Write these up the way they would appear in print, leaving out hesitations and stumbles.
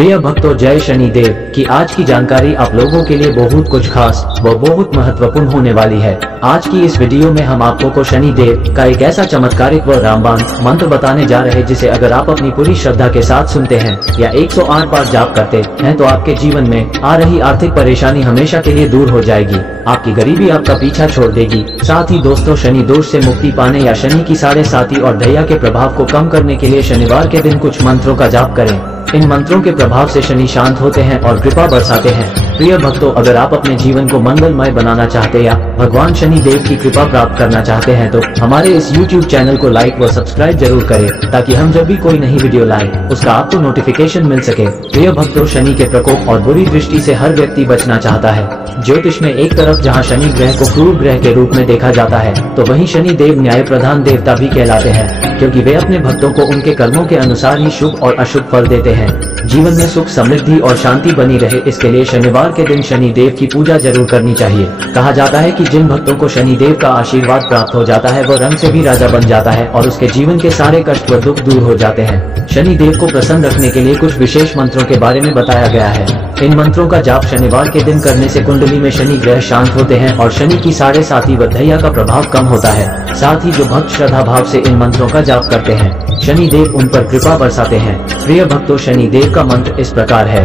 प्रिय भक्तों, जय शनिदेव की आज की जानकारी आप लोगों के लिए बहुत कुछ खास व बहुत महत्वपूर्ण होने वाली है। आज की इस वीडियो में हम आपको को शनिदेव का एक ऐसा चमत्कारिक व रामबाण मंत्र बताने जा रहे हैं जिसे अगर आप अपनी पूरी श्रद्धा के साथ सुनते हैं या 108 बार जाप करते हैं तो आपके जीवन में आ रही आर्थिक परेशानी हमेशा के लिए दूर हो जाएगी। आपकी गरीबी आपका पीछा छोड़ देगी। साथ ही दोस्तों, शनि दोष से मुक्ति पाने या शनि की 7.5 और दैया के प्रभाव को कम करने के लिए शनिवार के दिन कुछ मंत्रों का जाप करें। इन मंत्रों के प्रभाव से शनि शांत होते हैं और कृपा बरसाते हैं। प्रिय भक्तों, अगर आप अपने जीवन को मंगलमय बनाना चाहते या भगवान शनि देव की कृपा प्राप्त करना चाहते हैं तो हमारे इस YouTube चैनल को लाइक व सब्सक्राइब जरूर करें ताकि हम जब भी कोई नई वीडियो लाएं उसका आपको नोटिफिकेशन मिल सके। प्रिय भक्तों, शनि के प्रकोप और बुरी दृष्टि से हर व्यक्ति बचना चाहता है। ज्योतिष में एक तरफ जहाँ शनि ग्रह को क्रूर ग्रह के रूप में देखा जाता है तो वहीं शनि देव न्याय प्रधान देवता भी कहलाते हैं, क्योंकि वे अपने भक्तों को उनके कर्मों के अनुसार ही शुभ और अशुभ फल देते हैं। जीवन में सुख, समृद्धि और शांति बनी रहे, इसके लिए शनिवार के दिन शनि देव की पूजा जरूर करनी चाहिए। कहा जाता है कि जिन भक्तों को शनि देव का आशीर्वाद प्राप्त हो जाता है वो रंग से भी राजा बन जाता है और उसके जीवन के सारे कष्ट व दुख दूर हो जाते हैं। शनि देव को प्रसन्न रखने के लिए कुछ विशेष मंत्रों के बारे में बताया गया है। इन मंत्रों का जाप शनिवार के दिन करने से कुंडली में शनि ग्रह शांत होते हैं और शनि की 7.5 व दैया का प्रभाव कम होता है। साथ ही जो भक्त श्रद्धा भाव से इन मंत्रों का जाप करते हैं शनि देव उन पर कृपा बरसाते हैं। प्रिय भक्तों, शनि देव का मंत्र इस प्रकार है।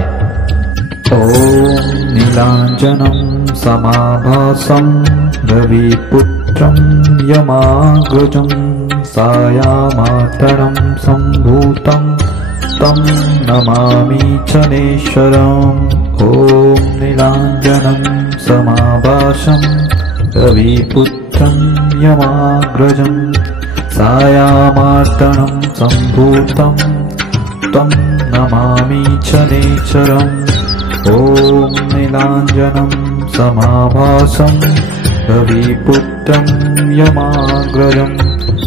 ओम नीलांजनम समाभासम रविपुत्रम यमाग्रजम सायामातरम संभूतम तम नमामि शनेश्वरम। ओम नीलांजनम समाभासम रविपुत्रम यमाग्रजम सायामातरम संभूतम तम नमामि शनेश्वरम। ओम नीलांजनम समाभासम रविपुत्रम यमाग्रजम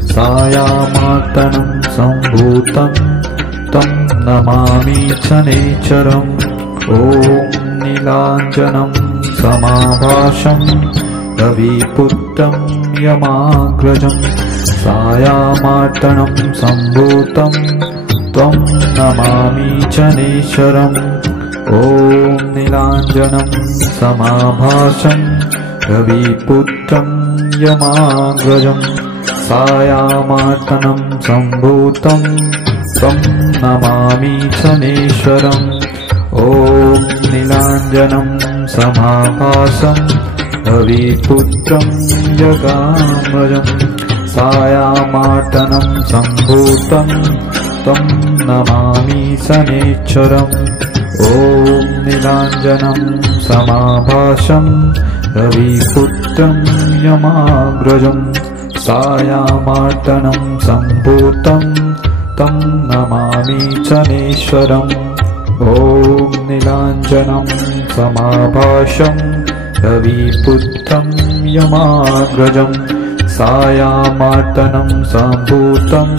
सायामातरम संभूतम तम नमामि शनेश्वरम। ओम नीलांजनम समाभासम रविपुत्रम यमाग्रजम सायामातरम संभूतम त्वं नमामि शनेश्वरम्। ओम नीलांजनम समाभासं रविपुत्रं यमाग्रजं सायामातरं संभूतं त्वं नमामि शनेश्वरम्। ओम नीलांजनम समाभासं रविपुत्रं यमाग्रजं सायामातरं संभूतं त्वं नमामि शनेश्वरम्। ओम नीलांजनम समाभासं रविपुत्रं यमाग्रजं सायामातरं संभूतं तं नमामि शनेश्वरम्। ओम नीलांजनम समाभासं रविपुत्रं यमाग्रजं सायामातरं संभूतं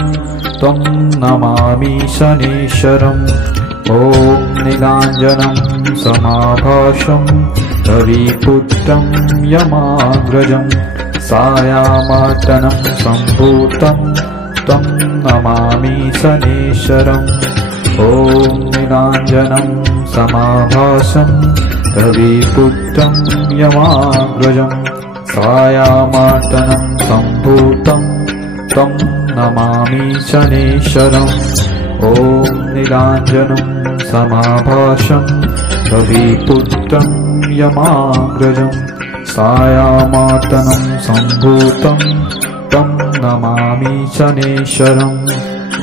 त्वं नमामि शनेश्वरम्। ओम नीलांजनम समाभासं रविपुत्रं यमाग्रजं सायामातरं संभूतं त्वं नमामि शनेश्वरम्। ओम नीलांजनम समाभासं रविपुत्रं यमाग्रजं सायामातरं संभूतं त्वं नमामि शनेश्वरम्। ओम नीलांजनम समाभासं रविपुत्रं यमाग्रजं सायामातरं संभूतं तं नमामि शनेश्वरम्।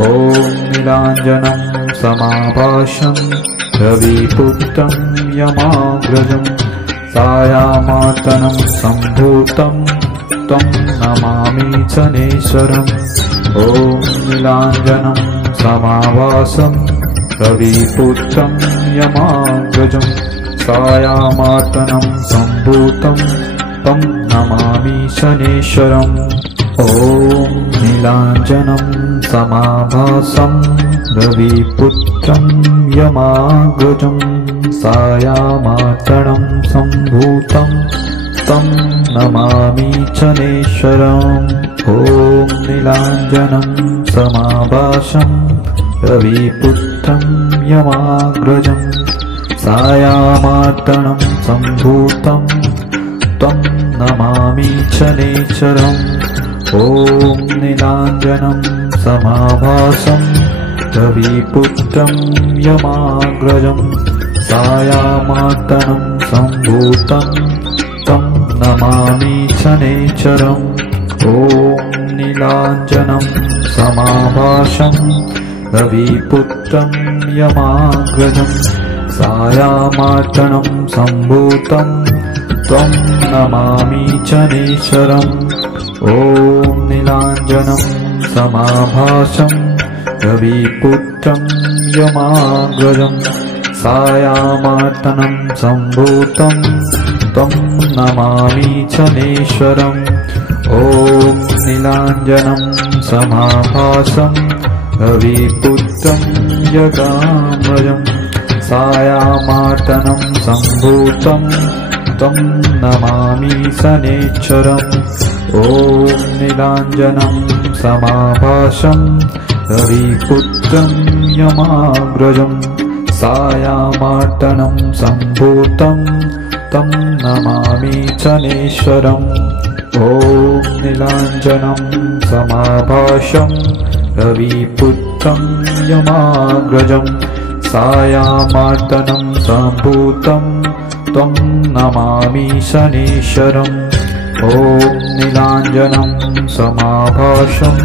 ओम नीलांजनम समाभासं रविपुत्रं यमाग्रजं सायामातरं संभूतं त्वं नमामि शनेश्वरम्। ओम नीलांजनम समाभासं रविपुत्रं यमाग्रजं सायामातरं संभूतं तं नमामि शनेश्वरम्। ओम नीलांजनम समाभासं रविपुत्रं यमाग्रजं सायामातरं संभूतं तं नमामि शनेश्वरम्। ओम नीलांजनम समाभासं रविपुत्रं यमाग्रजं सायामार्तनं सम्भूतं तं नमामि शनैश्वरम् ॐ नीलाञ्जनं समाभासं रविपुत्रं यमाग्रजं सायामार्तनं सम्भूतं तं नमामि शनैश्वरम् ॐ नीलाञ्जनं समाभासं रविपुत्रं यमाग्रजं सायामार्तनं सम्भूतं त्वं नमामि शनैश्वरम् ॐ नीलाञ्जनं समाभासं रविपुत्रं यमाग्रजं सायामार्तनं सम्भूतं त्वं नमामि शनैश्वरम् ॐ नीलाञ्जनं समाभासं रविपुत्रं यमाग्रजं सायामार्तनं सम्भूतं तं नमामि शनैश्वरम् ॐ नीलाञ्जनं समाभासं रविपुत्रं यमाग्रजं सायामार्तनं सम्भूतं तं नमामि शनैश्वरम् ॐ नीलाञ्जनं समाभासं रविपुत्रं यमाग्रजं सायामार्तनं सम्भूतं त्वं नमामि शनैश्वरम् ॐ नीलाञ्जनं समाभासं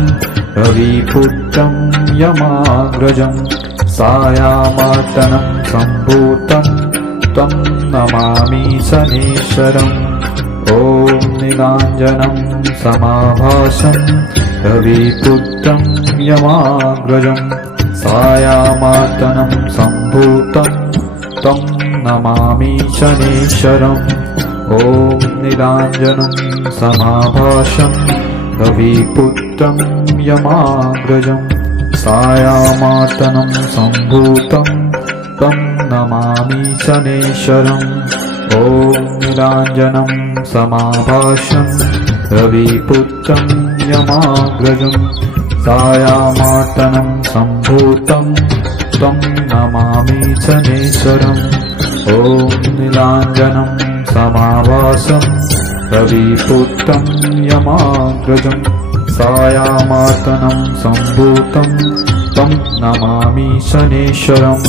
रविपुत्रं यमाग्रजं सायामार्तनं सम्भूतं त्वं नमामि शनैश्वरम् ॐ नीलाञ्जनं समाभासं रविपुत्रं यमाग्रजं सायामार्तनं सम्भूतं तं नमामि शनैश्वरम् ॐ नीलाञ्जनं समाभासं रविपुत्रं यमाग्रजं सायामार्तनं सम्भूतं तं नमामि शनैश्वरम् ॐ नीलाञ्जनं समाभासं रविपुत्रं यमाग्रजं सायामार्तनं सम्भूतं तं नमामि शनैश्वरम् ॐ नीलाञ्जनं समाभासं रविपुत्रं यमाग्रजं सायामार्तनं सम्भूतं तं नमामि शनैश्वरम्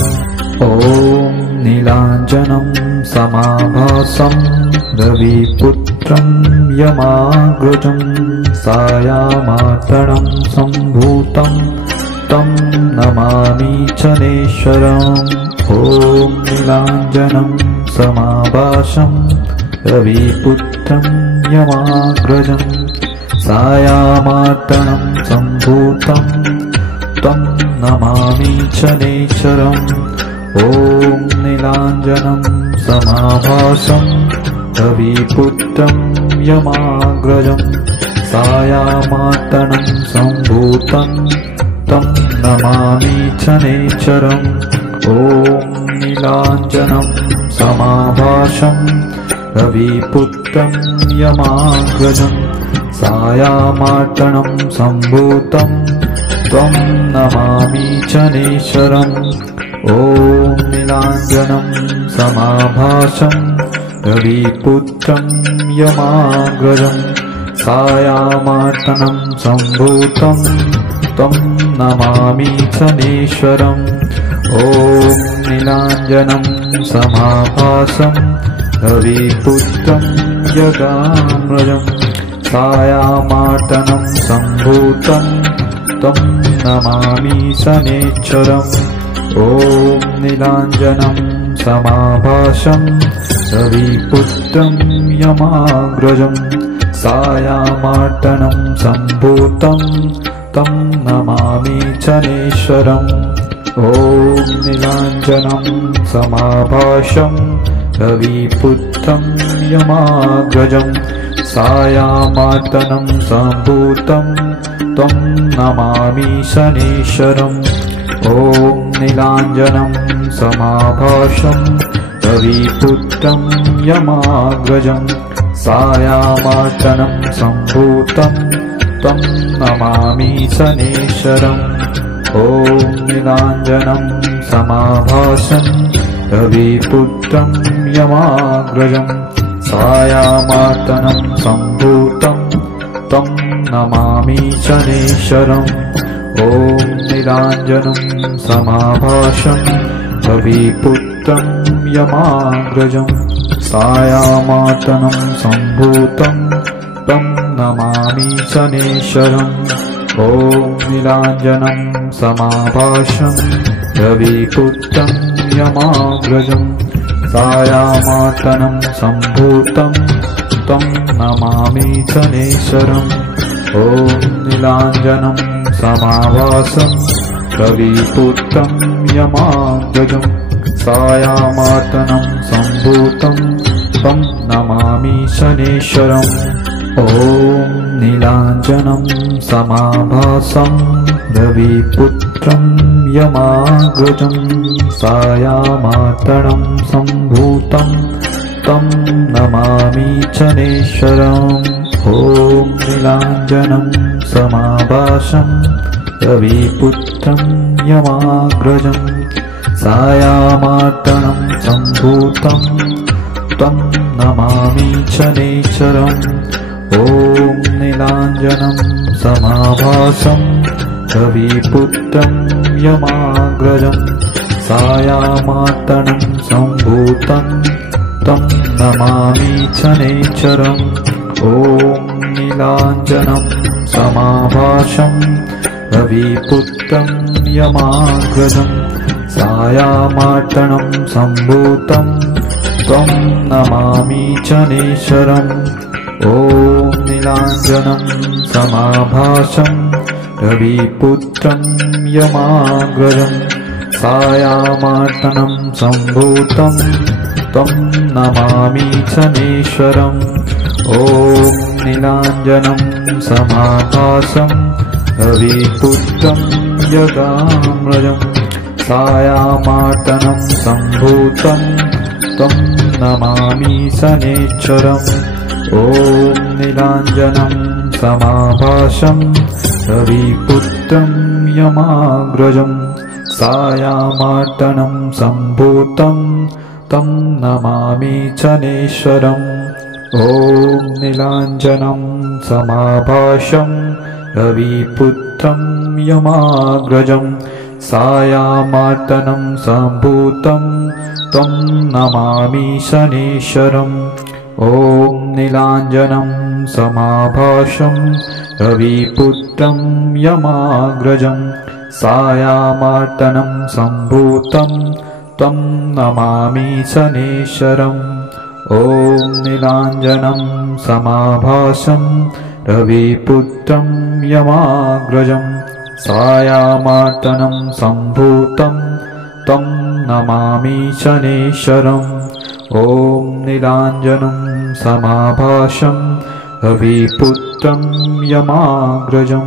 ॐ नीलाञ्जनं समाभासं रविपुत्रं यमाग्रजं सायामार्तनं सम्भूतं तं नमामि शनैश्वरम् ॐ नीलाञ्जनं समाभासं रविपुत्रं यमाग्रजं सायामार्तनं सम्भूतं तं नमामि शनैश्वरम् ॐ नीलाञ्जनं समाभासं रविपुत्रं यमाग्रजं सायामार्तनं सम्भूतं तं नमामि शनैश्वरम् ॐ नीलाञ्जनं समाभासं रविपुत्रं यमाग्रजं सायामार्तनं सम्भूतं त्वं नमामि शनैश्वरम् ॐ नीलाञ्जनं समाभासं रविपुत्रं यमाग्रजं सायामार्तनं सम्भूतं तं नमामि शनैश्वरम् ॐ नीलाञ्जनं समाभासं रविपुत्रं यमाग्रजं सायामार्तनं सम्भूतं तं नमामि शनैश्वरम् ॐ नीलाञ्जनं समाभासं रविपुत्रं यमाग्रजं सायामार्तनं सम्भूतं तं नमामि शनैश्वरम् ॐ नीलाञ्जनं समाभासं रविपुत्रं यमाग्रजं सायामार्तनं सम्भूतं तं नमामि शनैश्वरम् ॐ नीलाञ्जनं समाभासं रविपुत्रं यमाग्रजं सायामार्तनं सम्भूतं तं नमामि शनैश्वरम् ॐ नीलाञ्जनं समाभासं रविपुत्रं यमाग्रजं सायामार्तनं सम्भूतं तं नमामि शनेश्वरम् ॐ नीलाञ्जनं समाभासं रविपुत्रं यमाग्रजं सायामार्तनं सम्भूतं तं नमामि शनेश्वरम् ॐ नीलाञ्जनं समाभासं रविपुत्रं यमाग्रजं सायामार्तनं सम्भूतं तं नमामि शनेश्वरम् ॐ नीलाञ्जनं समाभासं रविपुत्रं यमाग्रजं सायामार्तनं सम्भूतं तं नमामि शनेश्वरम् ॐ नीलाञ्जनं समाभासं रविपुत्रं यमाग्रजं सायामार्तनं सम्भूतं तं नमामि शनेश्वरम् ॐ नीलाञ्जनं समाभासं रविपुत्रं यमाग्रजं सायामार्तनं सम्भूतं तं नमामि शनेश्वरम् ॐ नीलाञ्जनं समाभासं रविपुत्रं यमाग्रजं सायामार्तनं सम्भूतं तं नमामि शनेश्वरम् ॐ नीलाञ्जनं समाभासं रविपुत्रं यमाग्रजं सायामार्तनं सम्भूतं तं नमामि शनेश्वरम् ॐ नीलाञ्जनं समाभासं रविपुत्रं यमाग्रजं सायामार्तनं सम्भूतं तं नमामि शनेश्वरम् ॐ नीलाञ्जनं समाभासं रविपुत्रं यमाग्रजं सायामार्तनं सम्भूतं तं नमामि शनेश्वरम् ॐ नीलाञ्जनं समाभासं रविपुत्रं यमाग्रजं सायामार्तनं सम्भूतं तं नमामि शनेश्वरम् ॐ नीलाञ्जनं समाभासं रविपुत्रं यमाग्रजं सायामार्तनं सम्भूतं तं नमामि शनेश्वरम् ॐ नीलाञ्जनं समाभासं रविपुत्रं यमाग्रजं सायामार्तनं सम्भूतं तं नमामि शनेश्वरम् ॐ नीलाञ्जनं समाभासं रविपुत्रं यमाग्रजं सायामार्तनं सम्भूतं तं नमामि शनेश्वरम् ॐ नीलाञ्जनं समाभासं रविपुत्रं यमाग्रजं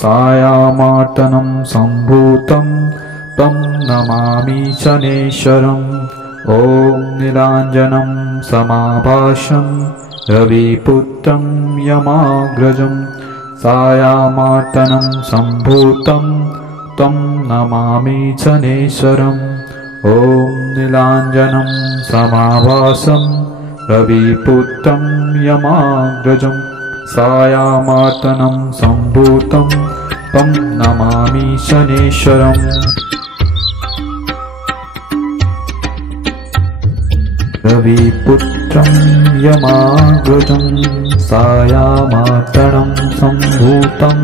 सायामार्तनं सम्भूतं तं नमामि शनेश्वरम् ॐ नीलाञ्जनं समाभासं रविपुत्रं यमाग्रजं सायामार्तनं सम्भूतं तं नमामि शनेश्वरम् ॐ नीलाञ्जनं समाभासं रविपुत्रं यमाग्रजं सायामार्तनं सम्भूतं तं नमामि शनेश्वरम् रविपुत्रं यमाग्रजं सायामार्तनं सम्भूतं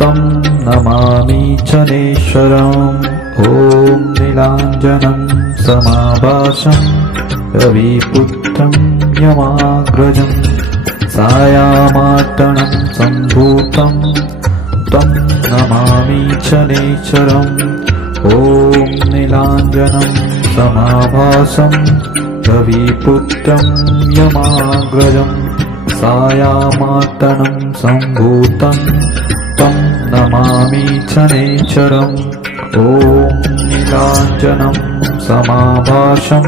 तं नमामि शनेश्वरम् ॐ नीलाञ्जनं समाभासं रविपुत्रं यमाग्रजं सायामार्तनं सम्भूतं तं नमामि शनेश्वरम् ॐ नीलाञ्जनं समाभासं रविपुत्रं यमाग्रजं सायामार्तनं सम्भूतं तं नमामि शनेश्वरम् ॐ नीलाञ्जनं समाभासं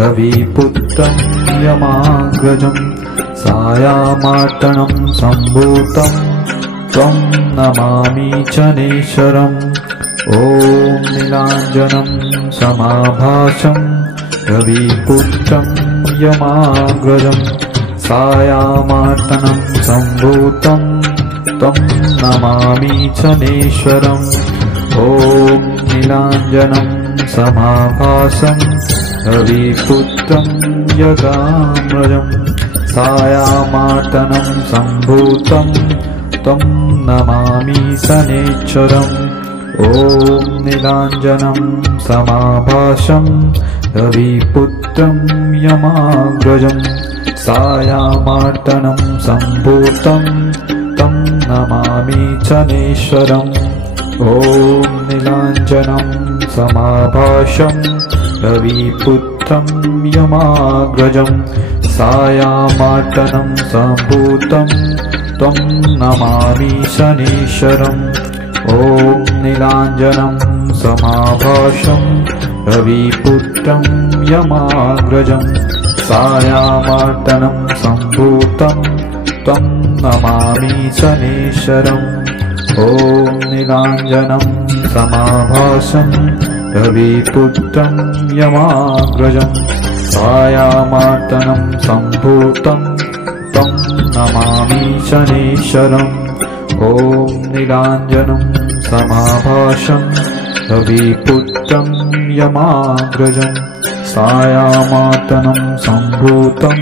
रविपुत्रं यमाग्रजं सायामार्तनं सम्भूतं त्वं नमामि शनेश्वरम् ॐ नीलाञ्जनं समाभासं रविपुत्रं यमाग्रजं सायामार्तनं सम्भूतं तं नमामि शनेश्वरम् ॐ नीलाञ्जनं समाभासं रविपुत्रं यमाग्रजं सायामार्तनं सम्भूतं तं नमामि शनेश्वरम् ॐ नीलाञ्जनं समाभासं रविपुत्रं यमाग्रजं सायामार्तनं सम्भूतं तं नमामि शनेश्वरम् ॐ नीलाञ्जनं समाभासं रविपुत्रं यमाग्रजं सायामार्तनं सम्भूतं तं नमामि शनेश्वरम् ॐ नीलाञ्जनं समाभासं रविपुत्रं यमाग्रजं सायामार्तनं सम्भूतं तं नमामि शनेश्वरम् ॐ नीलाञ्जनं समाभासं रविपुत्रं यमाग्रजं सायामार्तनं सम्भूतं तं नमामि शनेश्वरम् ॐ नीलाञ्जनं समाभासं रविपुत्रं यमाग्रजं सायामार्तनं सम्भूतं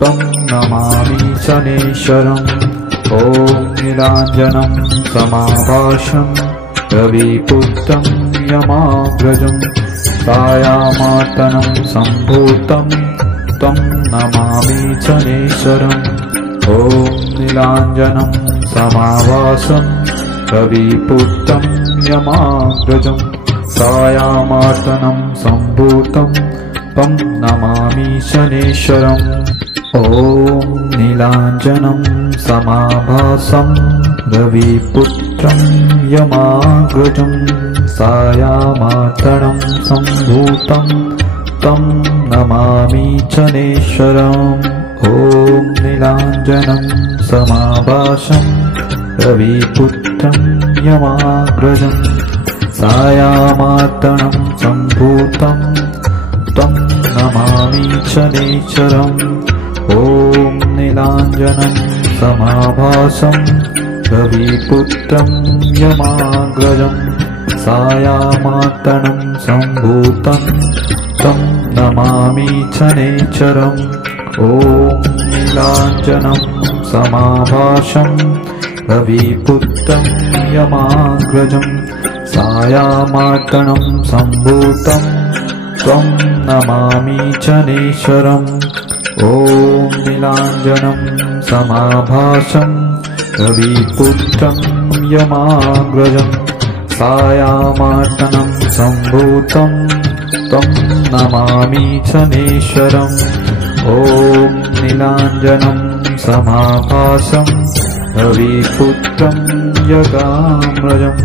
तं नमामि शनेश्वरम् ॐ नीलाञ्जनं समाभासं रविपुत्रं यमाग्रजं सायामार्तनं सम्भूतं तं नमामि शनेश्वरम् ॐ नीलाञ्जनं समाभासं रविपुत्रं यमाग्रजं सायामार्तनं सम्भूतं तं नमामि शनेश्वरम् ॐ नीलाञ्जनं समाभासं रविपुत्रं यमाग्रजं सायामार्तनं सम्भूतं तं नमामि शनेश्वरम् ॐ नीलाञ्जनं समाभासं रविपुत्रं यमाग्रजं सायामार्तनं सम्भूतं तं नमामि शनेश्वरम् ॐ नीलाञ्जनं समाभासं रविपुत्रं यमाग्रजं सायामार्तनं सम्भूतं तं नमामि शनेश्वरम् ॐ नीलाञ्जनं समाभासं रविपुत्रं यमाग्रजं सायामार्तनं सम्भूतं तं नमामि शनेश्वरम् ॐ नीलाञ्जनं समाभासं रविपुत्रं यमाग्रजं सायामार्तनं सम्भूतं तं नमामि शनेश्वरम् ॐ नीलाञ्जनं समाभासं रविपुत्रं यमाग्रजं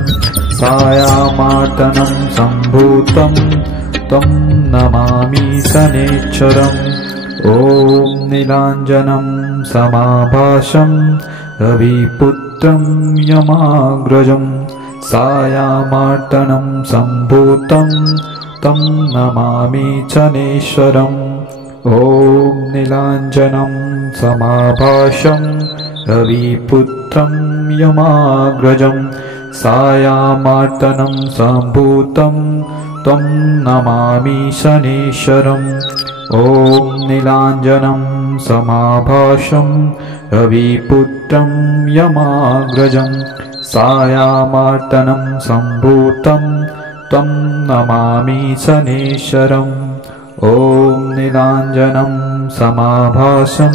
सायामार्तनं सम्भूतं तं नमामि शनेश्वरम् ॐ नीलाञ्जनं समाभासं रविपुत्रं यमाग्रजं सायामार्तनं सम्भूतं तं नमामि शनेश्वरम् ॐ नीलाञ्जनं समाभासं रविपुत्रं यमाग्रजं सायामार्तनं सम्भूतं तं नमामि शनेश्वरम् ॐ नीलाञ्जनं समाभासं रविपुत्रं यमाग्रजं सायामार्तनं सम्भूतं तं नमामि शनेश्वरम् ॐ नीलाञ्जनं समाभासं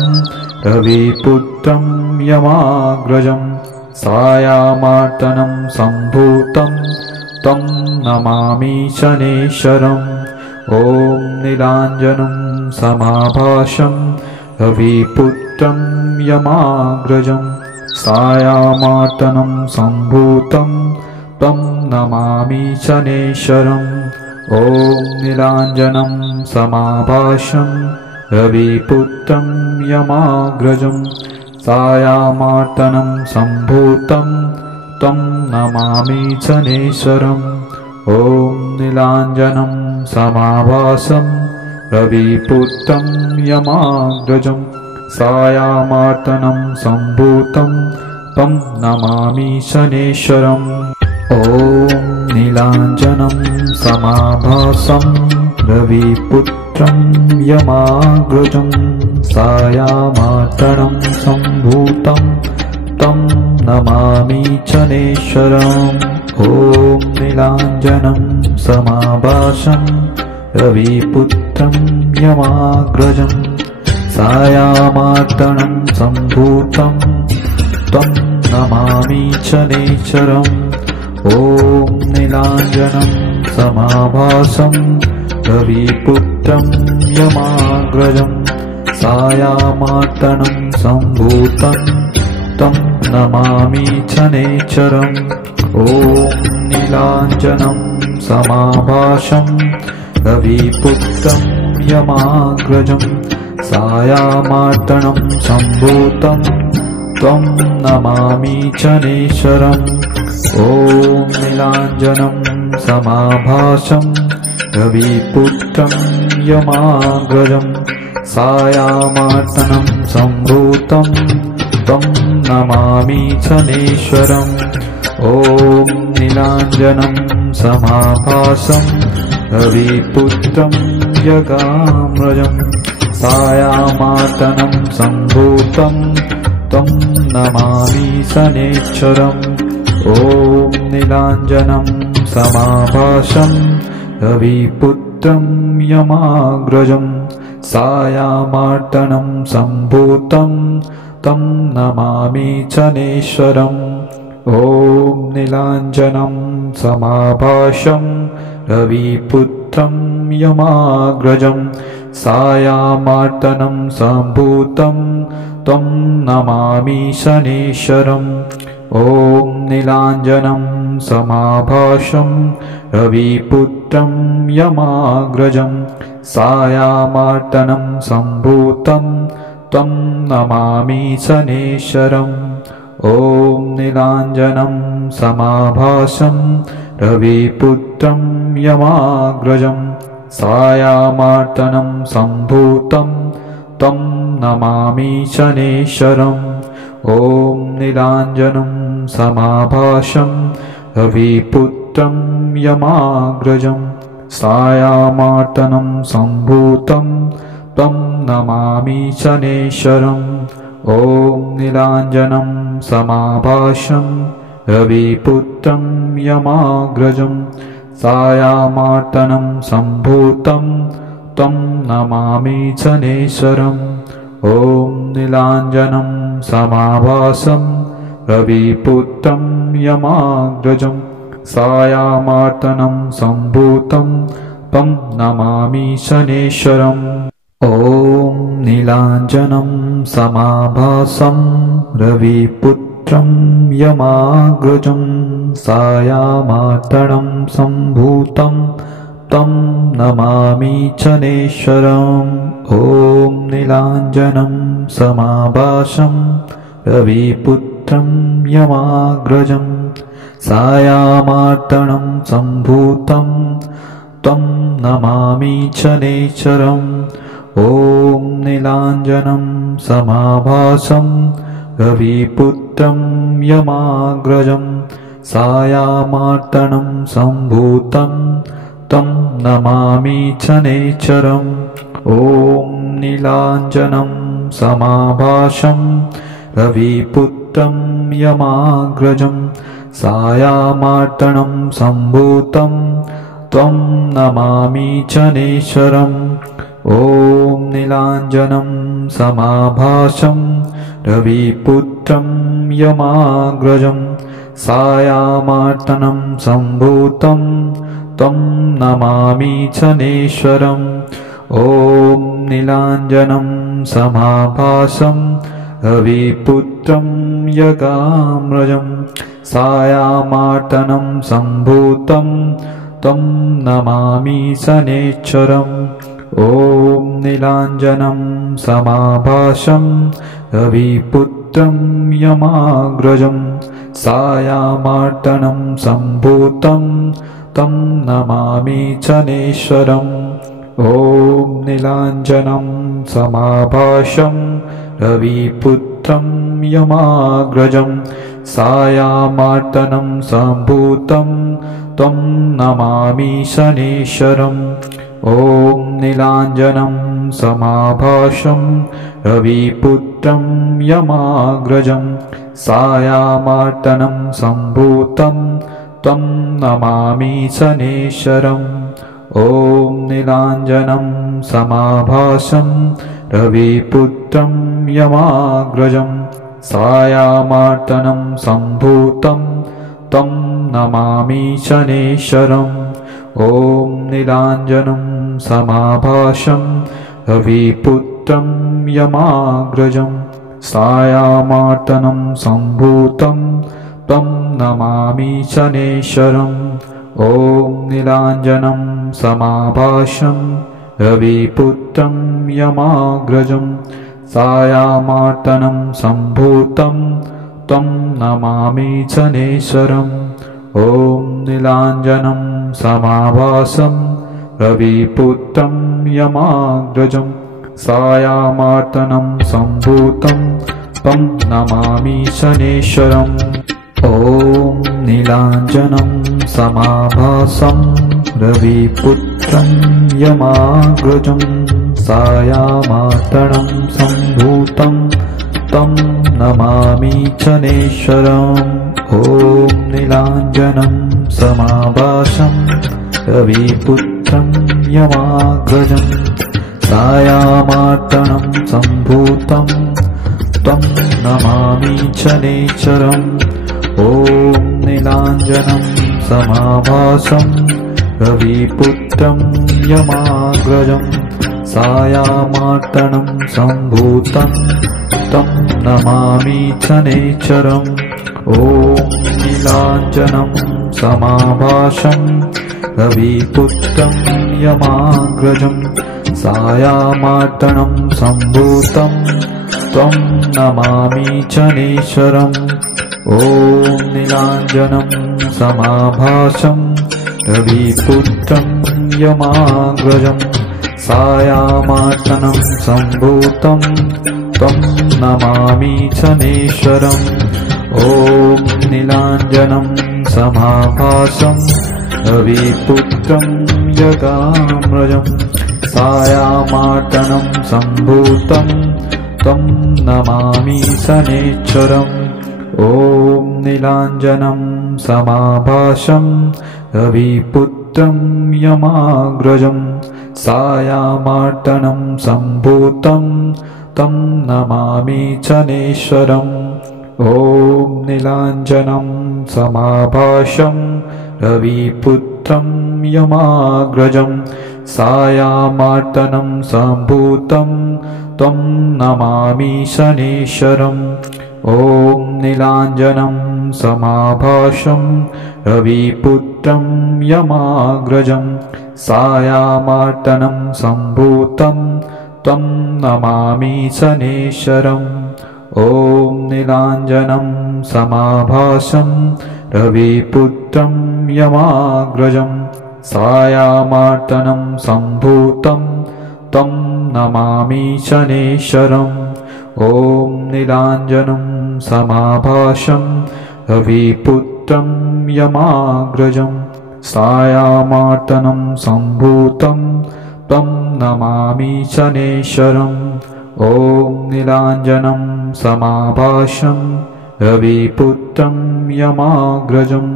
रविपुत्रं यमाग्रजं सायामार्तनं सम्भूतं तं नमामि शनेश्वरम् ॐ नीलाञ्जनं समाभासं रविपुत्रं यमाग्रजं सायामार्तनं सम्भूतं तं नमामि शनेश्वरम् ॐ नीलाञ्जनं समाभासं रविपुत्रं यमाग्रजं सायामार्तनं सम्भूतं तं नमामि शनेश्वरम् ॐ नीलाञ्जनं समाभासं रविपुत्रं यमाग्रजं सायामार्तनं सम्भूतं तं नमामि शनेश्वरम्। ॐ नीलाञ्जनं समाभासं रविपुत्रं यमाग्रजं सायामार्तनं सम्भूतं तं नमामि शनेश्वरम्। ॐ नीलाञ्जनं समाभासं रविपुत्रं यमाग्रजं सायामार्तनं सम्भूतं तं नमामि शनेश्वरम्। ॐ नीलाञ्जनं समाभासं रविपुत्रं यमाग्रजं सायामार्तनं सम्भूतं तं नमामि शनेश्वरम्। ॐ नीलाञ्जनं समाभासं रविपुत्रं यमाग्रजं सायामार्तनं सम्भूतं तं नमामि शनेश्वरम्। ॐ नीलाञ्जनं समाभासं रविपुत्रं यमाग्रजं सायामार्तनं सम्भूतं तं नमामि शनेश्वरम्। ॐ नीलाञ्जनं समाभासं रविपुत्रं यमाग्रजं सायामार्तनं सम्भूतं तं नमामि शनेश्वरम्। ॐ नीलाञ्जनं समाभासं रविपुत्रं यमाग्रजं सायामार्तनं सम्भूतं तं नमामि शनेश्वरम्। ॐ नीलाञ्जनं समाभासं रविपुत्रं यमाग्रजं सायामार्तनं सम्भूतं तं नमामि शनेश्वरम्। ॐ नीलाञ्जनं समाभासं रविपुत्रं यमाग्रजं सायामार्तनं सम्भूतं तं नमामि शनेश्वरम्। ॐ नीलाञ्जनं समाभासं रविपुत्रं यमाग्रजं सायामार्तनं सम्भूतं तं नमामि शनेश्वरम्। ॐ नीलाञ्जनं समाभासं रविपुत्रं यमाग्रजं सायामार्तनं सम्भूतं तं नमामि शनेश्वरम्। ॐ नीलाञ्जनं समाभासं रविपुत्रं यमाग्रजं सायामार्तनं सम्भूतं तं नमामि शनेश्वरम्। ॐ नीलाञ्जनं समाभासं रविपुत्रं यमाग्रजं सायामार्तनं सम्भूतं तं नमामि शनेश्वरम्। ॐ नीलाञ्जनं समाभासं रविपुत्रं यमाग्रजं सायामार्तनं सम्भूतं तं नमामि शनेश्वरम्। ॐ नीलाञ्जनं समाभासं रविपुत्रं यमाग्रजं सायामार्तनं सम्भूतं तं नमामि शनेश्वरम्। ॐ नीलाञ्जनं समाभासं रविपुत्रं यमाग्रजं सायामार्तनं सम्भूतं तं नमामि शनेश्वरम्। ॐ नीलाञ्जनं समाभासं रविपुत्रं यमाग्रजं सायामार्तनं सम्भूतं तं नमामि शनेश्वरम्। ॐ नीलाञ्जनं समाभासं रविपुत्रं यमाग्रजं सायामार्तनं सम्भूतं तं नमामि शनेश्वरम्। ॐ नीलाञ्जनं समाभासं रविपुत्रं यमाग्रजं सायामार्तनं सम्भूतं तं नमामि शनेश्वरम्। ॐ नीलाञ्जनं समाभासं रविपुत्रं यमाग्रजं सायामार्तनं सम्भूतं तं नमामि शनैश्वरम्। ॐ नीलाञ्जनं समाभासं रविपुत्रं यमाग्रजं सायामार्तनं सम्भूतं तं नमामि शनैश्वरम्। ॐ नीलाञ्जनं समाभासं रविपुत्रं यमाग्रजं सायामार्तनं सम्भूतं तं नमामि शनैश्वरम्। ॐ नीलाञ्जनं समाभासं रविपुत्रं यमाग्रजं सायामार्तनं सम्भूतं तं नमामि शनैश्वरम्। ॐ नीलाञ्जनं समाभासं रविपुत्रं यमाग्रजं सायामार्तनं सम्भूतं तं नमामि शनैश्वरम्। ॐ नीलाञ्जनं समाभासं रविपुत्रं यमाग्रजं सायामार्तनं सम्भूतं तं नमामि शनैश्वरम्। ॐ नीलाञ्जनं समाभासं रविपुत्रं यमाग्रजं सायामार्तनं सम्भूतं तं नमामि शनैश्वरम्। ॐ नीलाञ्जनं समाभासं रविपुत्रं यमाग्रजं सायामार्तनं सम्भूतं तं नमामि शनैश्वरम्। ॐ नीलाञ्जनं समाभासं रविपुत्रं यमाग्रजं सायामार्तनं सम्भूतं तं नमामि शनैश्वरम्। ॐ नीलाञ्जनं समाभासं रविपुत्रं यमाग्रजं सायामार्तनं सम्भूतं तं नमामि शनैश्वरम्। ॐ नीलाञ्जनं समाभासं रविपुत्रं यमाग्रजं सायामार्तनं सम्भूतं तं नमामि शनैश्वरम्। ॐ नीलाञ्जनं समाभासं रविपुत्रं यमाग्रजं सायामार्तनं सम्भूतं तं नमामि शनैश्वरम्। ॐ नीलाञ्जनं समाभासं रविपुत्रं यमाग्रजं सायामार्तनं सम्भूतं तं नमामि शनैश्वरम्। ॐ नीलाञ्जनं समाभासं रविपुत्रं यमाग्रजं सायामार्तनं सम्भूतं तं नमामि शनैश्वरम्। ॐ नीलाञ्जनं समाभासं रविपुत्रं यमाग्रजं सायामार्तनं सम्भूतं तं नमामि शनैश्वरम्। ॐ नीलाञ्जनं समाभासं रविपुत्रं यमाग्रजं सायामार्तनं सम्भूतं तं नमामि शनैश्वरम्। ॐ नीलाञ्जनं समाभासं रविपुत्रं यमाग्रजं सायामार्तनं सम्भूतं तं नमामि शनैश्वरम्। ॐ नीलाञ्जनं समाभासं रविपुत्रं यमाग्रजं सायामार्तनं सम्भूतं तं नमामि शनैश्वरम्। ॐ नीलाञ्जनं समाभासं रविपुत्रं यमाग्रजं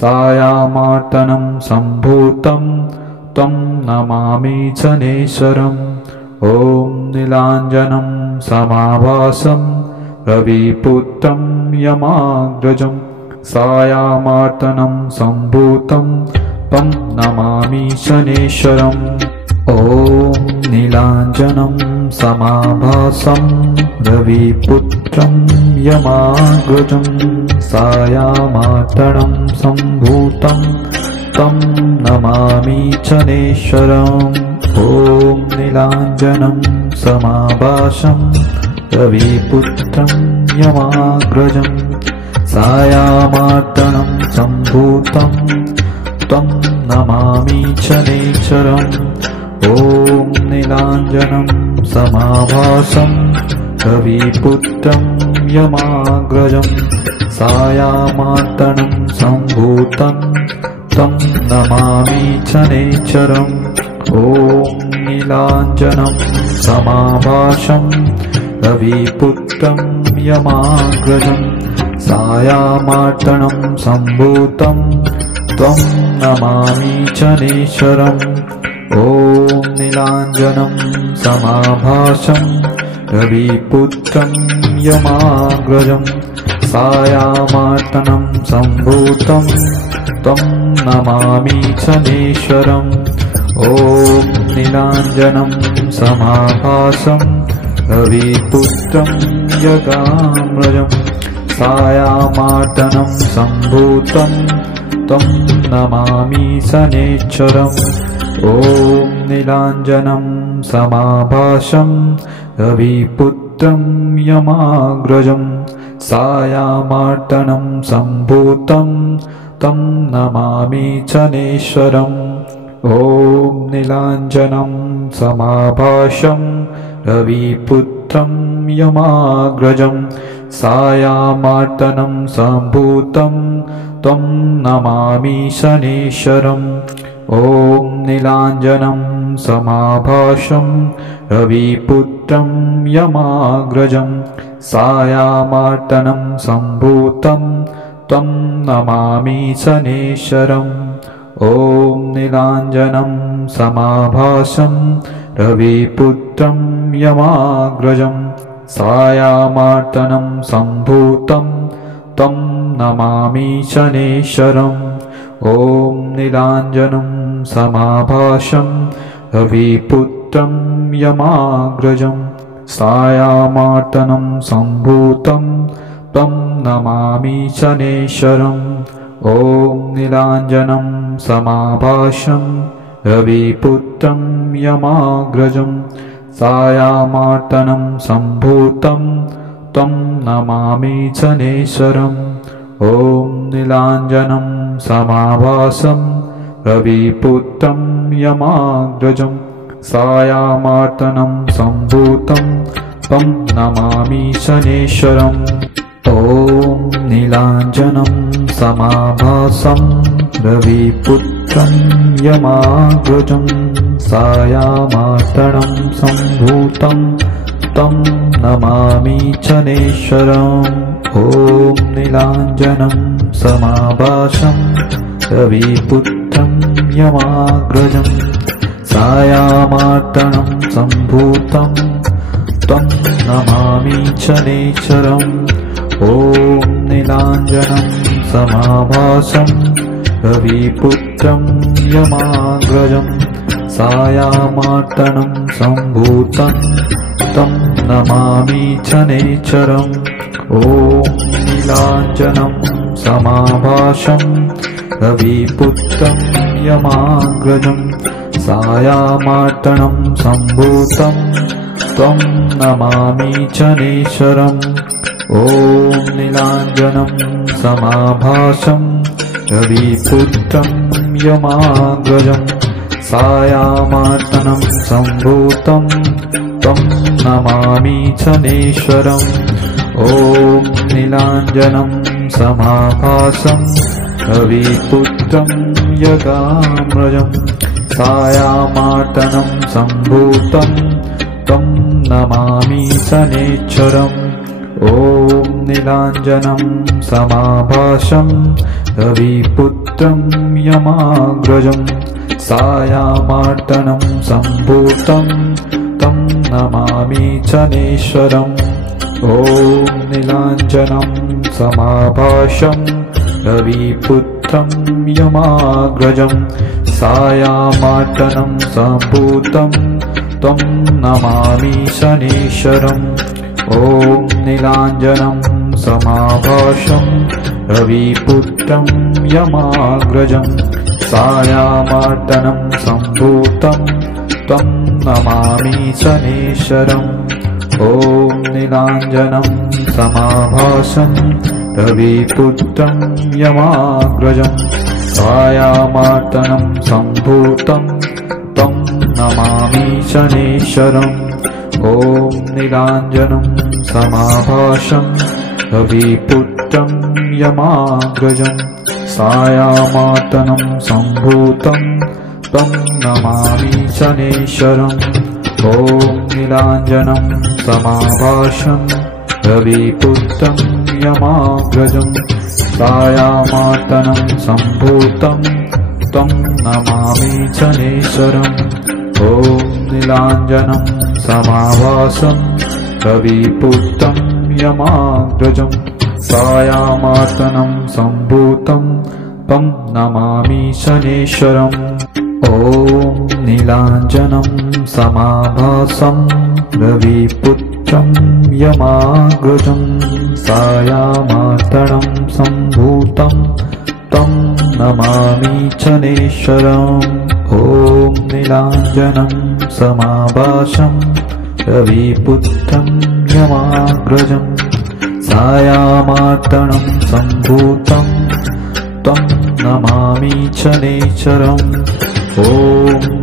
सायामार्तनं सम्भूतं तं नमामि शनैश्वरम्। ॐ नीलाञ्जनं समाभासं रविपुत्रं यमाग्रजं सायामार्तनं सम्भूतं तं नमामि शनैश्वरम्। ॐ नीलाञ्जनं समाभासं रविपुत्रं यमाग्रजं सायामार्तनं सम्भूतं तं नमामि शनैश्वरम्। ॐ नीलाञ्जनं समाभासं रविपुत्रं यमाग्रजं सायामार्तनं सम्भूतं तं नमामि शनैश्वरम् ॐ नीलाञ्जनं समाभासं रविपुत्रं यमाग्रजं सायामार्तनं सम्भूतं तं नमामि शनैश्वरम् ॐ नीलाञ्जनं समाभासं रविपुत्रं यमाग्रजं सायामार्तनं सम्भूतं त्वं नमामि शनैश्वरम् ॐ नीलाञ्जनं समाभासं रविपुत्रं यमाग्रजं सायामार्तनं सम्भूतं तं नमामि शनैश्वरम् ॐ नीलाञ्जनं समाभासं रविपुत्रं यमाग्रजं सायामार्तनं सम्भूतं तं नमामि शनैश्वरम् ॐ नीलाञ्जनं समाभासं रविपुत्रं यमाग्रजं सायामार्तनं सम्भूतं तं नमामि शनैश्वरम् ॐ नीलाञ्जनं समाभासं रविपुत्रं यमाग्रजं सायामार्तनं सम्भूतं तं नमामि शनैश्वरम् ॐ नीलाञ्जनं समाभासं रविपुत्रं यमाग्रजं सायामार्तनं सम्भूतं तं नमामि शनैश्वरम् ॐ नीलाञ्जनं समाभासं रविपुत्रं यमाग्रजं सायामार्तनं सम्भूतं तं नमामि शनैश्वरम् ॐ नीलाञ्जनं समाभासं रविपुत्रं यमाग्रजं सायामार्तनं सम्भूतं तं नमामि शनैश्वरम् ॐ नीलाञ्जनं समाभासं रविपुत्रं यमाग्रजं सायामार्तनं सम्भूतं तं नमामि शनैश्वरम् ॐ नीलाञ्जनं समाभासं रविपुत्रं यमाग्रजं सायामार्तनं सम्भूतं तं नमामि शनैश्वरम् ॐ नीलाञ्जनं समाभासं रविपुत्रं यमाग्रजं सायामार्तनं सम्भूतं तं नमामि शनैश्वरम् ॐ नीलाञ्जनं समाभासं रविपुत्रं यमाग्रजं सायामार्तनं सम्भूतं तं नमामि शनैश्वरम् ॐ नीलाञ्जनं समाभासं रविपुत्रं यमाग्रजं सायामार्तनं सम्भूतं तं नमामि शनैश्वरम् ॐ नीलाञ्जनं समाभासं रविपुत्रं यमाग्रजं सायामार्तनं सम्भूतं त्वं नमामि शनैश्वरम् ॐ नीलाञ्जनं समाभासं रविपुत्रं यमाग्रजं सायामार्तनं सम्भूतं तं नमामि शनैश्वरम् ॐ नीलाञ्जनं समाभासं रविपुत्रं यमाग्रजं सायामार्तनं सम्भूतं तं नमामि शनैश्वरम् ॐ नीलाञ्जनं समाभासं रविपुत्रं यमाग्रजं सायामार्तनं सम्भूतं तं नमामि शनैश्वरम् ॐ नीलाञ्जनं समाभासं रविपुत्रं यमाग्रजं सायामार्तनं सम्भूतं तं नमामि शनैश्वरम् ॐ नीलाञ्जनं समाभासं रविपुत्रं यमाग्रजं सायामार्तनं सम्भूतं तं नमामि शनैश्वरम् ॐ नीलाञ्जनं समाभासं रविपुत्रं यमाग्रजं सायामार्तनं सम्भूतं तं नमामि शनेश्वरम्। ॐ नीलाञ्जनं समाभासं रविपुत्रं यमाग्रजं सायामार्तनं सम्भूतं तं नमामि शनेश्वरम्। ॐ नीलाञ्जनं समाभासं रविपुत्रं यमाग्रजं सायामार्तनं सम्भूतं तं नमामि शनेश्वरम्। ॐ नीलाञ्जनं समाभासं रविपुत्रं यमाग्रजं सायामार्तनं सम्भूतं तं नमामि शनेश्वरम्। ॐ नीलाञ्जनं समाभासं रविपुत्रं यमाग्रजं सायामार्तनं सम्भूतं तं नमामि शनेश्वरम्। ॐ नीलाञ्जनं समाभासं रविपुत्रं यमाग्रजं सायामार्तनं सम्भूतं तं नमामि शनेश्वरम्। ॐ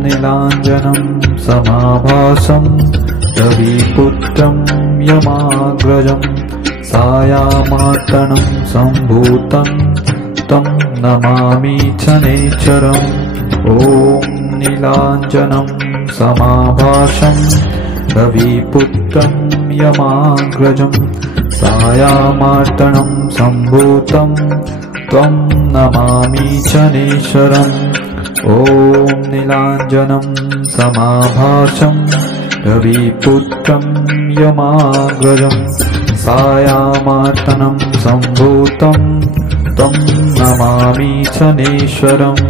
नीलाञ्जनं समाभासं रविपुत्रं यमाग्रजं सायामार्तनं सम्भूतं तं नमामि शनेश्वरम्। ॐ नीलाञ्जनं समाभासं रविपुत्रं यमाग्रजं सायामार्तनं सम्भूतं तं नमामि शनेश्वरम्। ॐ नीलाञ्जनं समाभासं रविपुत्रं यमाग्रजं सायामार्तनं सम्भूतं तं नमामि शनेश्वरम्।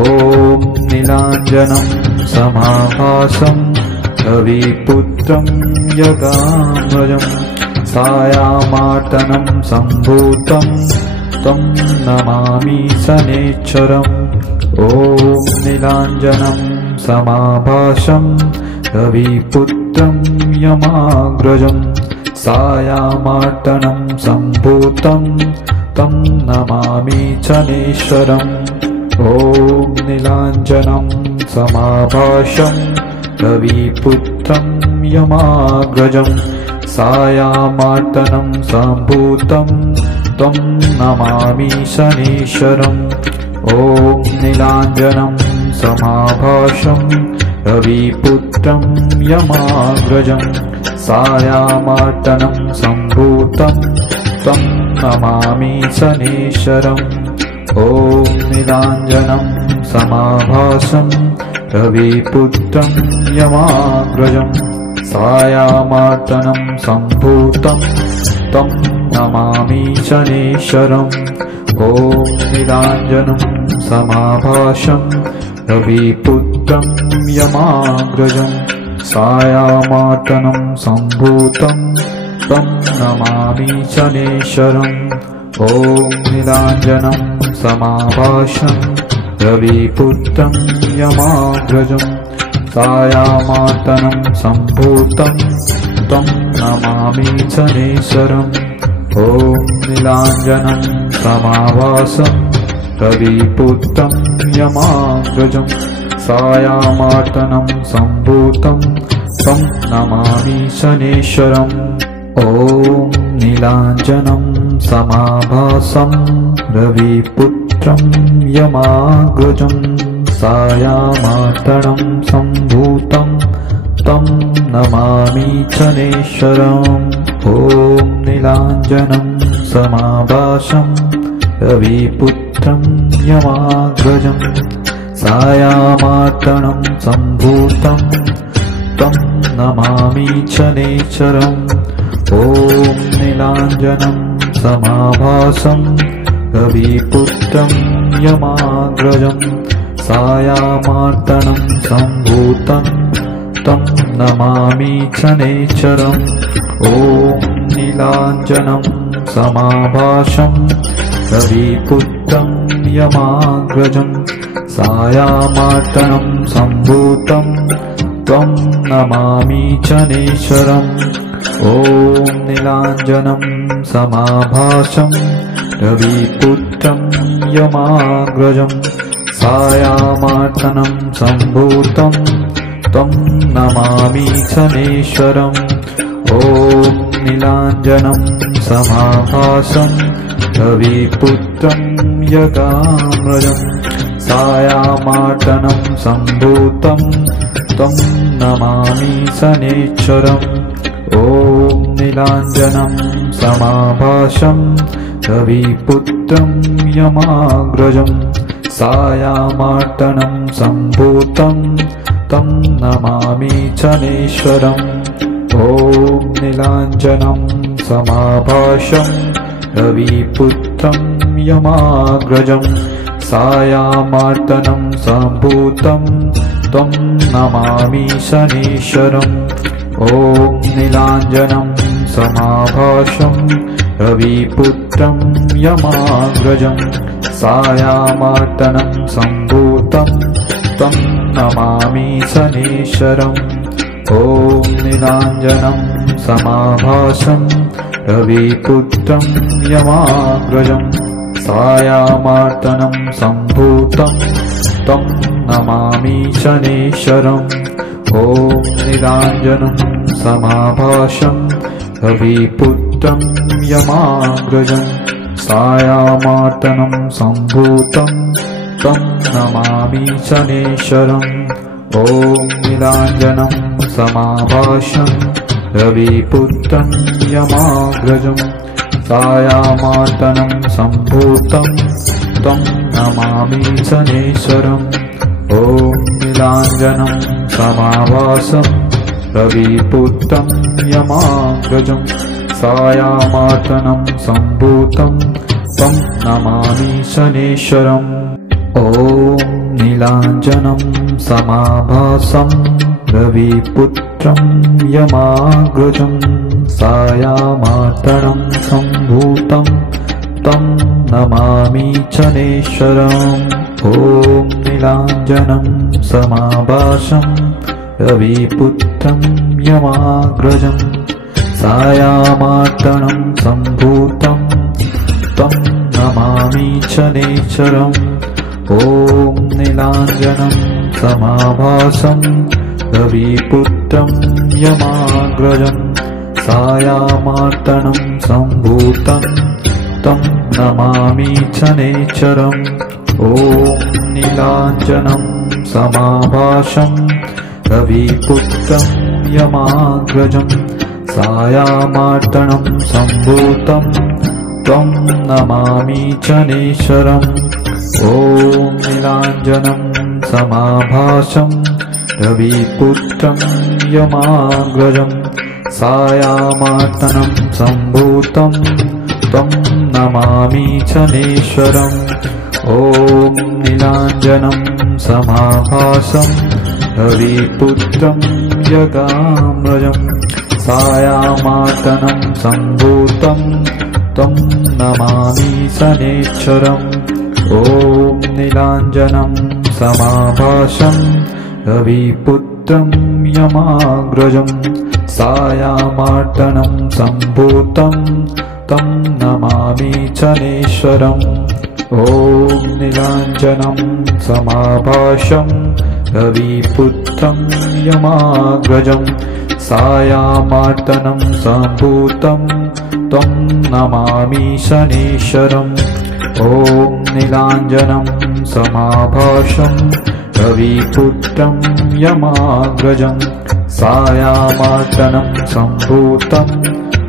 ॐ नीलाञ्जनं समाभासं रविपुत्रं यमाग्रजं सायामार्तनं सम्भूतं तं नमामि शनेश्वरम्। ॐ नीलाञ्जनं समाभासं रविपुत्रं यमाग्रजं सायामार्तनं सम्भूतं तं नमामि शनेश्वरम्। ॐ नीलाञ्जनं समाभासं रविपुत्रं यमाग्रजं सायामार्तनं सम्भूतं तं नमामि शनेश्वरम्। ॐ नीलाञ्जनं समाभासं रविपुत्रं यमाग्रजं सायामार्तनं सम्भूतं तं नमामि शनेश्वरम्। ॐ नीलाञ्जनं समाभासं रविपुत्रं यमाग्रजं सायामार्तनं सम्भूतं तं नमामि शनेश्वरम्। ॐ नीलाञ्जनं समाभासं रविपुत्रं यमाग्रजं सायामार्तनं सम्भूतं तं नमामि शनेश्वरम्। ॐ नीलाञ्जनं समाभासं रविपुत्रं यमाग्रजं सायामार्तनं सम्भूतं तं नमामि शनेश्वरम्। ॐ नीलाञ्जनं समाभासं रविपुत्रं यमाग्रजं सायामार्तनं सम्भूतं तं नमामि शनेश्वरम्। ॐ नीलाञ्जनं समाभासं रविपुत्रं यमाग्रजं सायामार्तनं सम्भूतं तं नमामि शनेश्वरम्। ॐ नीलाञ्जनं समाभासं रविपुत्रं यमाग्रजं सायामार्तनं सम्भूतं तं नमामि शनेश्वरम्। ॐ नीलाञ्जनं समाभासं रविपुत्रं यमाग्रजं सायामार्तनं सम्भूतं तं नमामि शनेश्वरम्। ॐ नीलाञ्जनं समाभासं रविपुत्रं यमाग्रजं सायामार्तनं सम्भूतं त्वं नमामि शनेश्वरम्। ॐ नीलाञ्जनं समाभासं रविपुत्रं यमाग्रजं सायामार्तनं सम्भूतं तं नमामि शनेश्वरम् ॐ नीलाञ्जनं समाभासं रविपुत्रं यगाम्रजं सायामार्तनं सम्भूतं तं नमामि शनेश्वरम् ॐ नीलाञ्जनं समाभासं रविपुत्रं यमाग्रजं सायामार्तनं सम्भूतं तं नमामि शनेश्वरम् ॐ नीलाञ्जनं समाभासं रविपुत्रं यमाग्रजं सायामार्तनं सम्भूतं तं नमामि शनेश्वरम् ॐ नीलाञ्जनं समाभासं रविपुत्रं यमाग्रजं सायामार्तनं सम्भूतं तं नमामि शनेश्वरम् ॐ नीलाञ्जनं समाभासं रविपुत्रं यमाग्रजं सायामार्तनं सम्भूतं तं नमामि शनेश्वरम् ॐ नीलाञ्जनं समाभासं रविपुत्रं यमाग्रजं सायामार्तनं सम्भूतं तं नमामि शनेश्वरम् ॐ नीलाञ्जनं समाभासं रविपुत्रं यमाग्रजं सायामार्तनं सम्भूतं तं नमामि शनेश्वरम् ॐ नीलाञ्जनं समाभासं रविपुत्रं यमाग्रजं सायामार्तनं सम्भूतं तं नमामि शनेश्वरम् ॐ नीलाञ्जनं समाभासं रविपुत्रं यमाग्रजं सायामार्तनं सम्भूतं तं नमामि शनेश्वरम् ॐ नीलाञ्जनं समाभासं रविपुत्रं यमाग्रजं सायामार्तनं सम्भूतं तं नमामि शनेश्वरम् ॐ नीलाञ्जनं समाभासं रविपुत्रं यमाग्रजं सायामार्तनं सम्भूतं तं नमामि शनेश्वरम् ॐ नीलाञ्जनं समाभासं रविपुत्रं यमाग्रजं सायामार्तनं सम्भूतं तं नमामि शनेश्वरम् ॐ नीलाञ्जनं समाभासं रविपुत्रं यमाग्रजं सायामार्तनं सम्भूतं तं नमामि शनेश्वरम् ॐ नीलाञ्जनं समाभासं रविपुत्रं यगाम्रजं सायामार्तनं सम्भूतं तं नमामि शनेश्वरम् ॐ नीलाञ्जनं समाभासं रविपुत्रं यमाग्रजं सायामार्तनं सम्भूतं तं नमामि शनेश्वरम् ॐ नीलाञ्जनं समाभासं रविपुत्रं यमाग्रजं सायामार्तनं सम्भूतं तं नमामि शनेश्वरम् ॐ नीलाञ्जनं समाभासं रविपुत्रं यमाग्रजं सायामार्तनं सम्भूतं